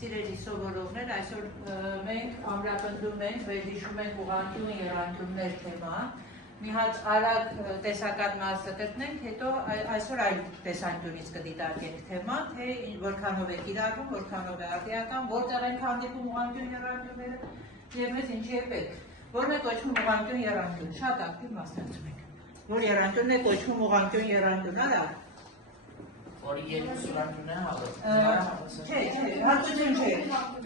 Սիրելի սովորողներ, այսօր մենք ամրապնդում ենք, վերհիշում ենք ուղղանկյուն եռանկյուններ թեման։ Մի հատ արագ տեսական մասը կրտնենք, հետո այսօր այլ տեսանկյունից կդիտարկենք թեման, թե որքանով է կիրառվում, որքանով է արդիական, որտեղ են հանդիպում ուղղանկյուն եռանկյունները եւ մեզ ինչի է պետք։ Որն է կոչվում ուղղանկյուն եռանկյուն, շատ ակտիվ մասնակցում ենք։ Որ եռանկյունն է կոչվում ուղղանկյուն եռանկյուն, արա։ Որի երկու սուրանկյունն է Չէ, հատկություն չէ,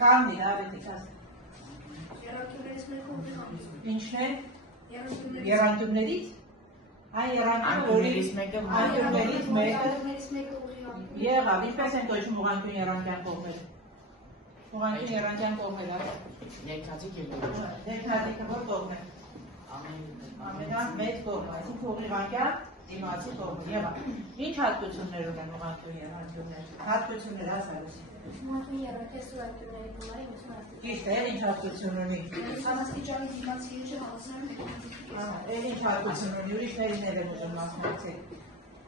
կանգնի, ավետիկ ասա։ Եռանկյուններից մեկը ուղի հանդիպում։ Ինչն է։ Եռանկյուններից։ Այն եռանկյուններից մեկը ուղի հանդիպում։ Եղավ, ինչպես են կոչվում ուղղանկյուն եռանկյան կողմերը։ Ուղղանկյուն եռանկյան կողմերը։ Երկաթիկ եւ Երկաթիկը որ կողմ է։ Ամենամեծ կողմը, այսինքն ուղիղանկյան դիմացի կողմը։ Եղավ։ Ինչ հատկություններ ունեն ուղղանկյուն եռանկյունները։ Հատկություններ ասալուս։ Ուղղանկյուն եռանկյուն սուրանկյունների գումարը 50%։ Ճիշտ է, ինչ հատկություն ունի։ Անաստիճանի դիմացի ուժը հավասարում է 50%։ Ինչ հատկություն ունի, ուրիշներին էլ են ուժում մասնակցել։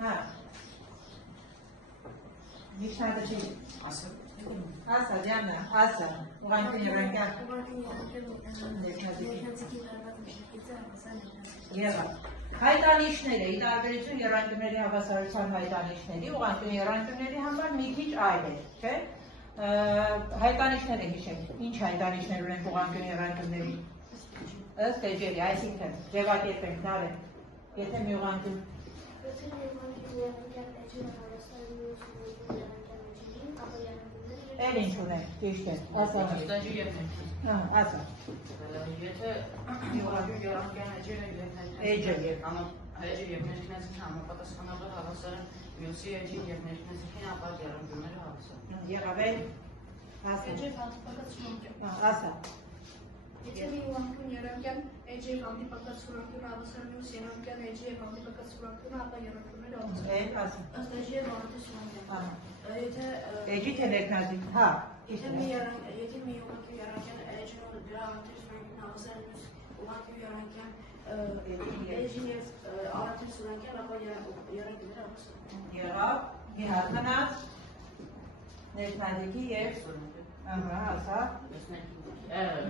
Հա։ Միջնադը չի։ Ասա, Դիանա, ասա, ուղղանկյուն եռանկյան։ Եղավ։ Հայտանիշները, ի տարբերություն եռանկյունների հավասարության հայտանիշների, ուղղանկյուն եռանկյունների համար մի քիչ այլ է, չէ՞։ Հայտանիշները հիշենք, ինչ հայտանիշներ ունենք ուղղանկյուն եռանկյունների։ Ըստ էջերի, այսինքն ձևակերպենք նարեն, եթե մի ուղղանկյուն Էլ ինչ ունենք, ճիշտ է, ասա։ Ասա։ Եթե ուղղանկյուն եռանկյան Էջը եւ ներքնազգին համապատասխանաբար հավասարը մյուսի էջին եւ ներքնազգին ապա եռանկյունները հավասար։ Եղավ է, ասա։ Ասա։ Եթե մի ուղղանկյուն եռանկյան էջի եւ հանդիպակաց սուրանկյունը հավասարում մյուս եռանկյան էջի եւ հանդիպակաց սուրանկյունը, ապա եռանկյունները հավասար։ Ասա։ Ըստ էջի եւ առանց սուրանկյան։ Էջի թե ներքնազգին, հա։ Եթե մի ուղղանկյուն եռանկյան էջն ու դրա առանց սուրանկյունը հավասարում մյուս ուղղանկյուն եռանկյան էջի եւ առանց սուրանկյան, ապա եռանկյունները հավասար։ Եղավ, մի հատ մնաց, ներքնազգի եւ ասա։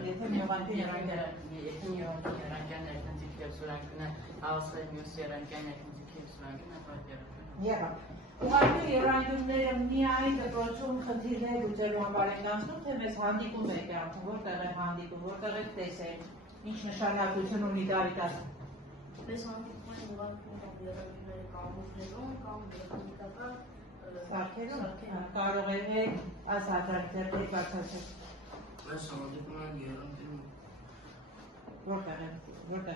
Եթե մի ուղղանկյուն եռանկյան ներքնազգի եւ սուրանկյունը հավասար մյուս եռանկյան ներքնազգի եւ սուրանկյունը ապա եռանկյունը։ Եղավ։ Ուղղանկյուն եռանկյունները միայն դպրոցում խնդիրներ լուծելու համար են անցնում, թե մեզ հանդիպում եք անցնում, որտեղ է հանդիպում, որտեղ եք տեսել, ինչ նշանակություն ունի Դավիթ ասա։ Մեզ հանդիպում են ուղղանկյուն եռանկյունների կամուրջներում կամ մեխանիկական Սարքերում կարող է ասա դեռ բացասը։ Մեզ հանդիպում են եռանկյուն Որտեղ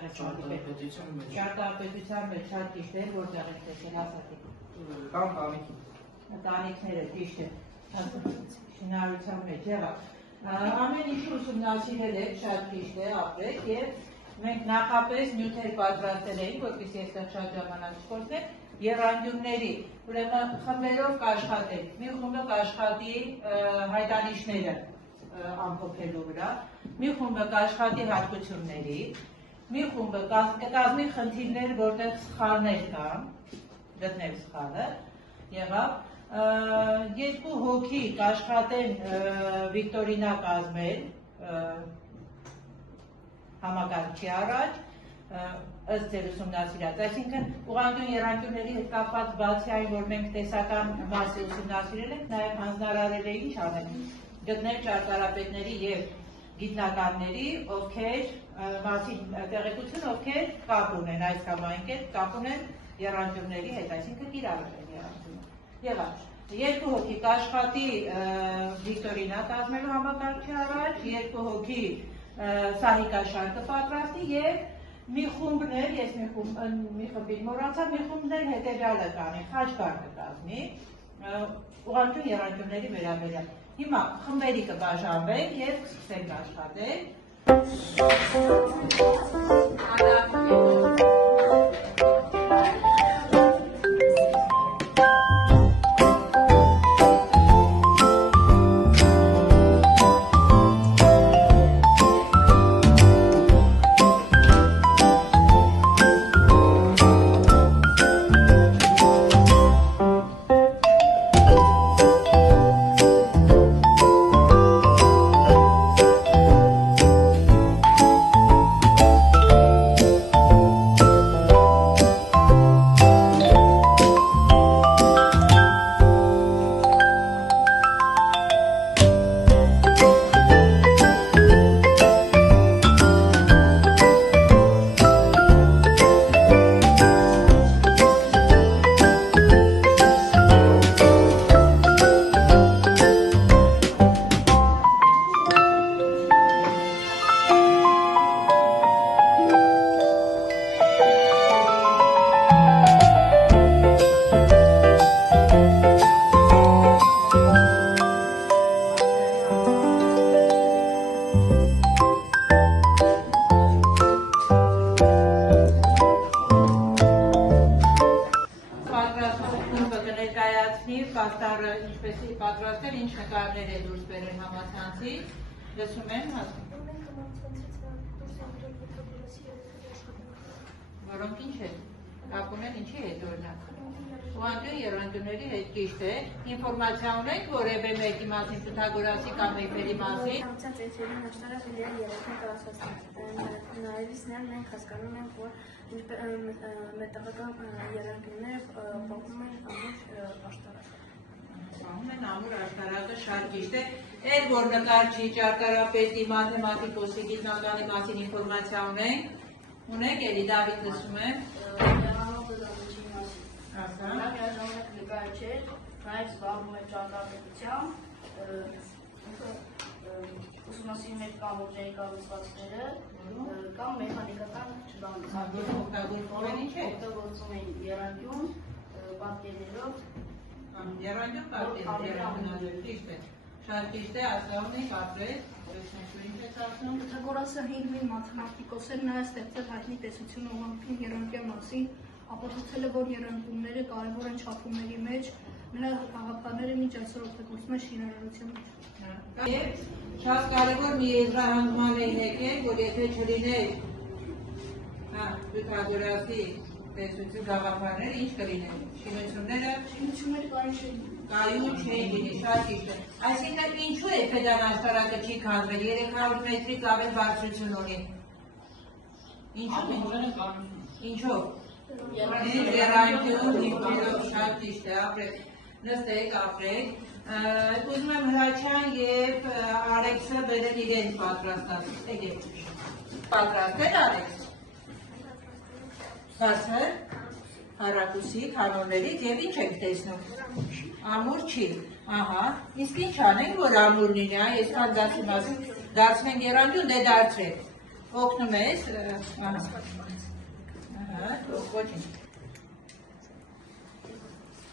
է ճարտարապետության մեջ։ Ճարտարապետության մեջ շատ ճիշտ է, որտեղ եք տեսել ասացի։ Կամ տանիքի։ Տանիքները ճիշտ է, շինարարության մեջ եղավ։ Ամեն ինչ ուսումնասիրել եք, շատ ճիշտ է, ապրեք եւ մենք նախապես նյութեր պատրաստել էինք, որպեսզի այստեղ շատ ժամանակ չխոսենք, եռանկյունների, ուրեմն խմբերով կաշխատենք, մի խումբը կաշխատի հայտանիշները ամփոփելու վրա, մի խումբը կաշխատի հատկությունների, մի խումբը կկազմի խնդիրներ, որտեղ սխալներ կան, գտնել սխալը, եղավ, երկու հոգի կաշխատեն վիկտորինա կազմել համակարգչի առաջ, ըստ ձեր ուսումնասիրած, այսինքն ուղղանկյուն եռանկյունների հետ կապված բացի այն, որ մենք տեսական մասը ուսումնասիրել ենք, նաև հանձնարարել է ինչ անենք, գտնել ճարտարապետների եւ գիտնականների, ովքեր մասին տեղեկություն, ովքեր կապ ունեն այս կամ այն կերպ, կապ ունեն եռանկյունների հետ, այսինքն կիրառել են եռանկյունը։ Եղավ, երկու հոգի կաշխատի վիկտորինա կազմելու համակարգչի առաջ, երկու հոգի սահիկաշարքը պատրաստի եւ մի խումբներ, ես մի խմբին մոռացա, մի խումբներ հետեւյալը կանի, խաչքար կկազմի, ուղղանկյուն եռանկյունների վերաբերյալ։ Հիմա խմբերի կբաժանվենք եւ կսկսենք աշխատել։ պաստառը ինչպես է պատրաստել, ինչ նկարներ է դուրս բերել համացանցից, լսում են հասնում։ Որոնք ինչ է, կապում են ինչի հետ օրինակ։ Ուղղանկյուն եռանկյունների հետ ճիշտ է, ինֆորմացիա ունենք որևէ մեկի մասին, Պյութագորասի կամ Էյֆելի մասին։ Համացած էջերին նշտարը ֆիլիալ երեքն կասացան։ Նաևից մենք հասկանում ենք, որ մետաղական եռանկյունները պահում են ամուր աշտարակ։ Պահում են ամուր աշտարակը շատ ճիշտ է, էլ որ նկարչի, ճարտարապետի, մաթեմատիկոսի, գիտնականի մասին ինֆորմացիա ունենք, էլի Դավիթ լսում եմ։ Նա միաժամանակ նկարիչ էր, նաև զբաղվում էր ճարտարապետությամբ, ուսումնասիրում էր կամ օբժեկտի կառուցվածքները, կամ մեխանիկական օգտագործում էին եռանկյուն, պատկերներով, եռանկյուն պատկերներով, ճիշտ է, շատ ճիշտ է, ասում եք ապրել, ինչ եք ասում։ Պյութագորասը 5 մաթեմատիկոս էր, նա ստեղծել հայտնի տեսությունը ուղղանկյուն եռանկյուն մասին, ապացուցել է, որ եռանկյունները կարևոր են չափումների մեջ, նրա գաղափարները մինչ այսօր օգտագործվում են շինարարության մեջ։ Եվ շատ կարևոր մի եզրահանգման է եկել, որ եթե չլիներ Պյութագորասի տեսություն գաղափարները, ինչ կլիներ։ Շինությունները կայուն չէին լինի, շատ ճիշտ է։ Այսինքն ինչու է Էյֆելյան աշտարակը չի քանդվել, 300 մետրից ավել բարձրություն ունի։ Ինչու՞։ Եռանկյուն հիմքերով շատ ճիշտ է, ապրեք, նստեք, ապրեք։ Ուզում եմ Հրաչյան և Արեքսը բերել իրենց պատրաստած։ Պատրաստել Արեքս։ Բարձր, հարակուսի, կանոններից և ինչ եք տեսնում։ Ամուր չի, ահա, իսկ ինչ անենք, որ ամուր լինի, այսքան դարձնենք եռանկյուն, դե դարձրեք, օգնում ես, ոչինչ,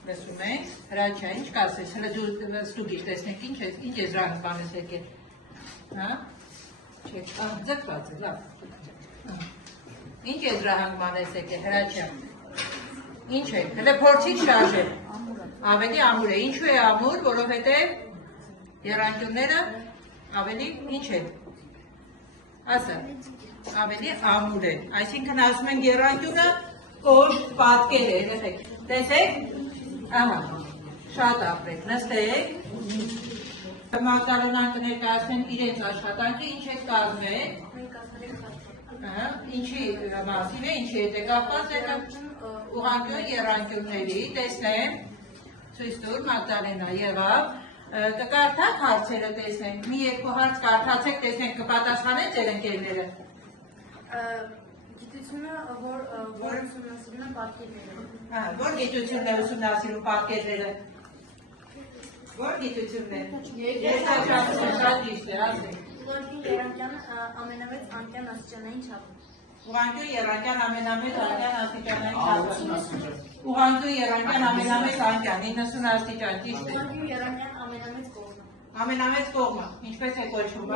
լսում ենք, Հրաչյա, ինչ կասես, հլը դու ստուգիշ տեսնենք, ինչ եզրահանգման ես եկել, ձգված է, լավ, ինչ եզրահանգման ես եկել, Հրաչյա, ինչ է, հլը փորձից շարժել, ավելի ամուր է, ինչու է ամուր, որովհետև եռանկյունները ավելի ինչ է, ասա, ավելի ամուր է, այսինքն ասում ենք եռանկյունը կոշտ պատկեր է, տեսեք, ահա, շատ ապրեք, նստեք, Մագդալենան կներկայացնեն իրենց աշխատանքը, ինչ եք կազմել, ինչի մասին է, ինչի հետ է կապված ուղղանկյուն եռանկյունների, տեսնեմ, ցույց տուր Մագդալենա, եղավ, կկարդաք հարցերը տեսնենք, մի երկու հարց կարդացեք, տեսնենք կպատասխանեն ձեր ընկերները։ Գիտությունը, որ ուսումնասիրում են պատկերները։ Որ գիտությունն է ուսումնասիրում պատկերները։ Որ գիտությունն է։ Շատ ճիշտ է, ասեք։ Ուղղանկյուն եռանկյանը ամենամեծ անկյան աստիճանային չափը։ Ուղղանկյուն եռանկյան ամենամեծ անկյան աստիճանային չափը։ Ուղղանկյուն եռանկյան ամենամեծ անկյան 90 աստիճան, ճիշտ է։ Ուղղանկյուն եռանկյան ամենամեծ կողմը։ Ամենամեծ կողմը, ինչպես է կոչվում,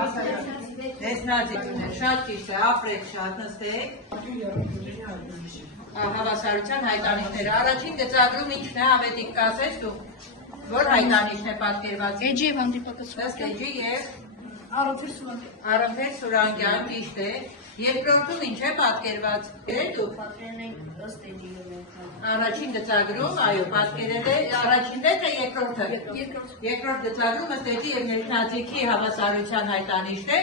դեսնաձիգն է, շատ ճիշտ է, ապրեք շատ, նստեք։ Հավասարության հայտանիքները, առաջին գծագրում ինչն է, ավետիք կասես դու, որ հայտանիքն է պատկերված։ Էջի և հանդիպակացված։ Ըստ էջի և Արամփեր Սուրանգյան, ճիշտ է, երկրորդում ինչ է պատկերված, դու։ Պատկերն են ըստ էջի և Առաջին գծագրում, այո, պատկերել է, առաջինն է, թե երկրորդը։ Երկրորդ գծագրում ըստ էջի և ներքնաձիգի հավասարության հայտանիքն է։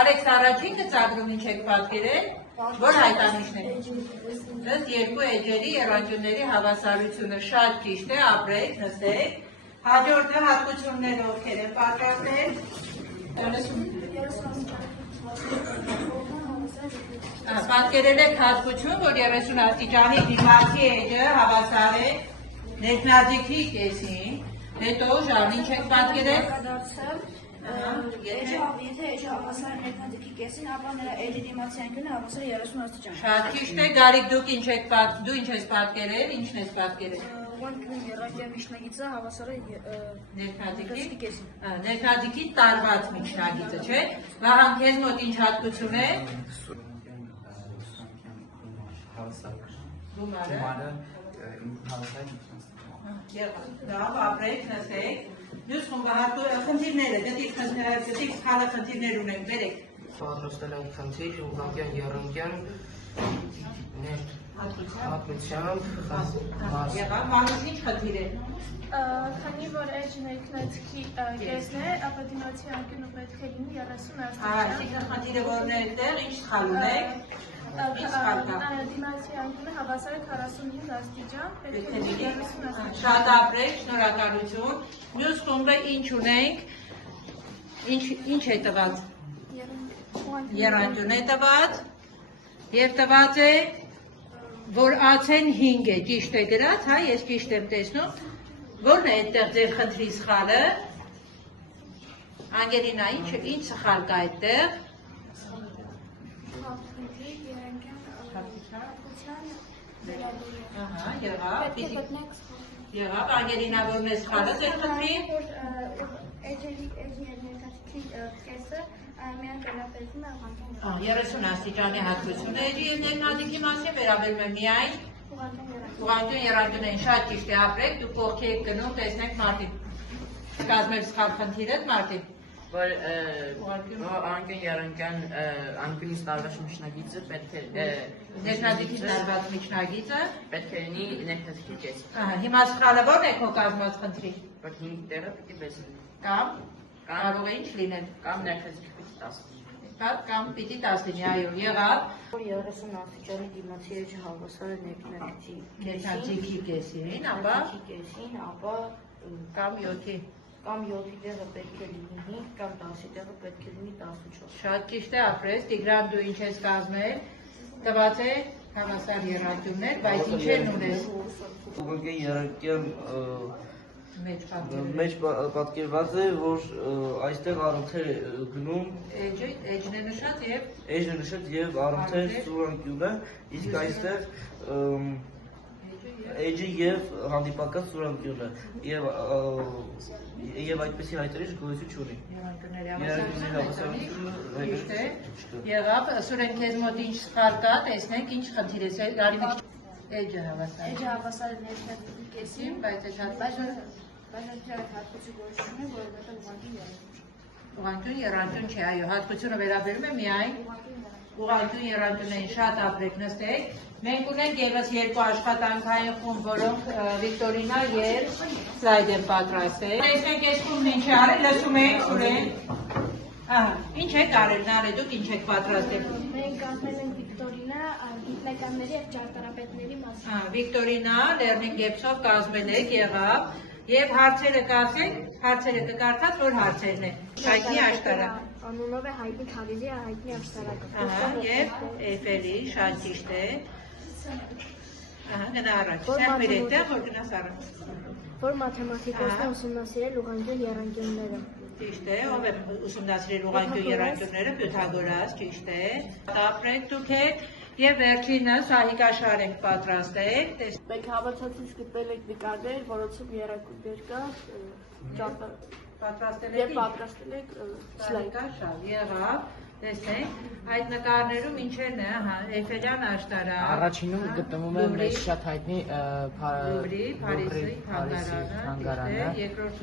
Արեքս առաջին գծագրում ինչ եք պատկերել, որ հայտանիքն է։ Ըստ երկու էջերի եռանկյունների հավասարությունը շատ ճիշտ է, ապրեք, նստեք։ Հաջորդը հատկությունները ովքեր են պատրաստել։ Պատկերել եք հատկություն, որ 30 աստիճանի դիմացի էջը հավասար է ներքնաձիգի կեսին, հետո ժամ ինչ եք պատկերել։ Եթե էջը հավասար ներքնաձիգի կեսին, ապա նրա էջի դիմացի անկյունը հավասար 30 աստիճան։ Շատ ճիշտ է, Գարիկ, դու ինչ ես պատկերել, ինչն ես պատկերել։ Ուղղանկյուն եռանկյան միջնագիծը հավասար է ներքնաձիգի տարված միջնագիծը, չէ՞։ Վահան, քեզ մոտ ինչ հատկություն է։ Գումարը։ Լավ, ապրեք, նստեք։ Մյուս խումբը խնդիրները, գտիվ քալը խնդիրներ ունենք, բերեք։ Պատրաստել ենք խնդիր, ուղղակյան եռանկյան հատկությամբ Եղավ, Մանուշ ինչ խնդիր է։ Քանի որ էջ ներքնեցքի կեսն է, ապա դիմացի անկյունը պետք է լինի 30 Այսինքն խնդիրը որն է այդտեղ, ինչ սխալ ունեք։ Դիմացի անկյունը հավասար է 45 աստիճան, պետք է լինի 30 աստիճան։ Շատ ապրեք, շնորհակալություն։ Մյուս խումբը ինչ ունենք, ինչ է տված։ Եռանկյուն է տված և տված է, որ ացեն 5 է, ճիշտ է գրած, հա, ես ճիշտ եմ տեսնում, որն է այդտեղ ձեր խնդրի սխալը, Անգելինա, ինչ սխալ կա այդտեղ, եղավ, Անգելինա, որն է սխալը ձեր խնդրի, Երեսուն աստիճանի հատկություն է էջի և ներնադիքի մասին վերաբերում է միայն ուղղանկյուն եռանկյուն են շատ ճիշտ է ապրեք, դուք կողքի եք գնում, տեսնեք Մարտին, կազմել սխալ խնդիրդ Մարտին։ Որ անկյուն եռանկյան անկյունից տարված միջնագիծը պետք է Ներնադիքից տարված միջնագիծը պետք է լինի ներքնեցքի կեսը։ Հիմա սխալը ո՞րն է քո կազմած խնդրի։ Որ 5 տեղը պիտի 6 լինի։ Կամ կարող է ինչ լինել։ Կամ ներքնեցքի պիտի 10 լինի։ Կամ պիտի 10 լինի, այո, եղավ։ 30 աստիճանի դիմացի էջը հավասար է Ներքնացիքի կեսին, ապա կամ 7-ի։ Կամ 7-ի տեղը պետք է լինի 5, կամ 10-ի տեղը պետք է լինի 14։ Շատ ճիշտ է ապրես, Տիգրան դու ինչ ես կազմել, տված է հավասար եռանկյուններ, բայց ինչերն ունես։ ուղղակյան եռանկյան Մեջ պատկերված է, որ այստեղ առողջեր գնում էջն է նշած և էջն է նշած և առողջեր սուրանկյունը, իսկ այստեղ էջը և հանդիպակած սուրանկյունը և այդպեսի հայտերի գոյություն չունի։ Եռանկյունների հավասարությունը եղավ, Սուրեն քեզ մոտ ինչ սխալ կա, տեսնենք ինչ խնդիր ես, գարի մի քիչ էջը հավասար։ Էջը հավասար է ներքնեցքի կեսին, Բայց այս հատկությունը բայց այդ հատկությունի գոյություն է, որովհետև ուղղանկյուն եռանկյուն չէ, այո, հատկությունը վերաբերում է միայն ուղղանկյուն եռանկյուններին շատ ապրեք նստեք։ Մենք ունենք ևս երկու աշխատանքային խումբ, որոնք Վիկտորինա և սլայդ են պատրաստել։ Տեսնենք այս խումբն ինչ է արել, լսում եք Սուրեն։ Ինչ եք արել, Նարե, դուք ինչ եք պատրաստել։ Մենք կազմել ենք Վիկտորինա գիտնականների և ճարտարապետների մասին։ Վիկտորինա Learning Apps-ով կազմել եք, եղավ, և հարցերը կասենք, հարցերը կկարդաց, որ հարցերն են։ Հայտնի աշտարակ։ Անունով է հայտնի Քավիզի հայտնի աշտարակը։ Եվ Էյֆելի, շատ ճիշտ է։ Գնա առաջ, սեղմիր էդտեղ, որ գնաս առաջ։ Որ մաթեմատիկոսն է ուսումնասիրել ուղղանկյուն եռանկյունները։ Ճիշտ է, ով է ուսումնասիրել ուղղանկյուն եռանկյունները, Պյութագորաս, ճիշտ է։ Ապրեք դուք եք, և վերջինը Սահիկա Շարենք պատրաստեք։ Մենք հավատացից գտել ենք նկարներ, որոնցում եռանկյուններ կա, Պատրաստել և եք պատրաստել ենք Սահիկա Շար, եղավ, տեսնենք, այդ նկարներում ինչերն է, Էյֆելյան աշտարակ։ Առաջինում գտնվում է մեզ շատ հայտնի Փարիզի թանգարանը,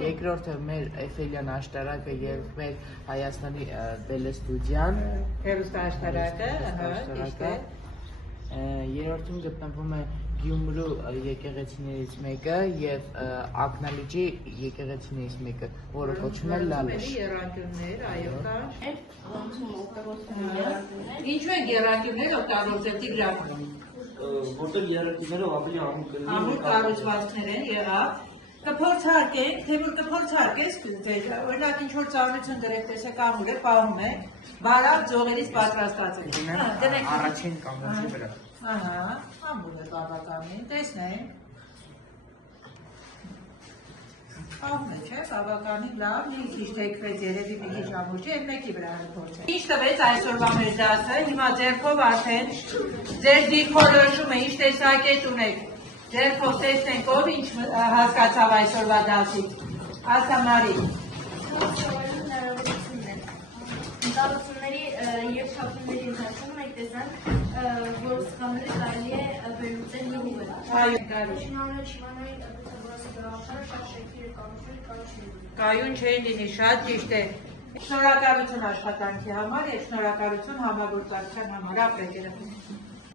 երկրորդը մեր Էյֆելյան աշտարակը և մեր Հայաստանի տելեստուդիան, հեռուստաաշտարակը, ճիշտ է։ երրորդում գտնվում է Գյումրու եկեղեցիներից մեկը և Ակնալիճի եկեղեցիներից մեկը, որը կոչվում է Լալեշ։ Եռանկյուններ, այո կա։ Ինչու են եռանկյուններ օգտագործել Տիգրան։ Որտեղ եռանկյուններով ավելի Ամուր կառուցվածքներ են եղավ։ Կփորձարկենք, թե որ կփորձարկես ձեր, օրինակ ինչ որ ծառայություն դրեք, տեսեք ամուր է, պահում է, բարակ ձողերից պատրաստած է։ Առաջին կամուրջի վրա։ Ամուր է բավականին, տեսնենք։ Պահում է, չէ, բավականին լավ, մի քիչ թեքվեց երևի մի քիչ ամուր չէ, այդ մեկի վրա փորձենք։ Ինչ տվեց այսօրվա մեր դասը, հիմա ձեռքով արդեն ձեր դիրքորոշումը, ինչ տեսակետ ունեք։ Ձերքով տեսնենք ով ինչ հասկացավ այսօրվա դասից։ Ասամարի։ Ընկալությունների և չափումների ընթացքում մենք տեսանք, որ սխալները կարելի է վերլուծել եւ ուղղել։ Այո, գալուց։ Չիմանային դպրոցի գաղափարը շատ շեքիր է կառուցվել, Կայուն չէին լինի, շատ ճիշտ է։ Շնորհակալություն աշխատանքի համար եւ շնորհակալություն համագործակցության համար, ապրեք երեխեք։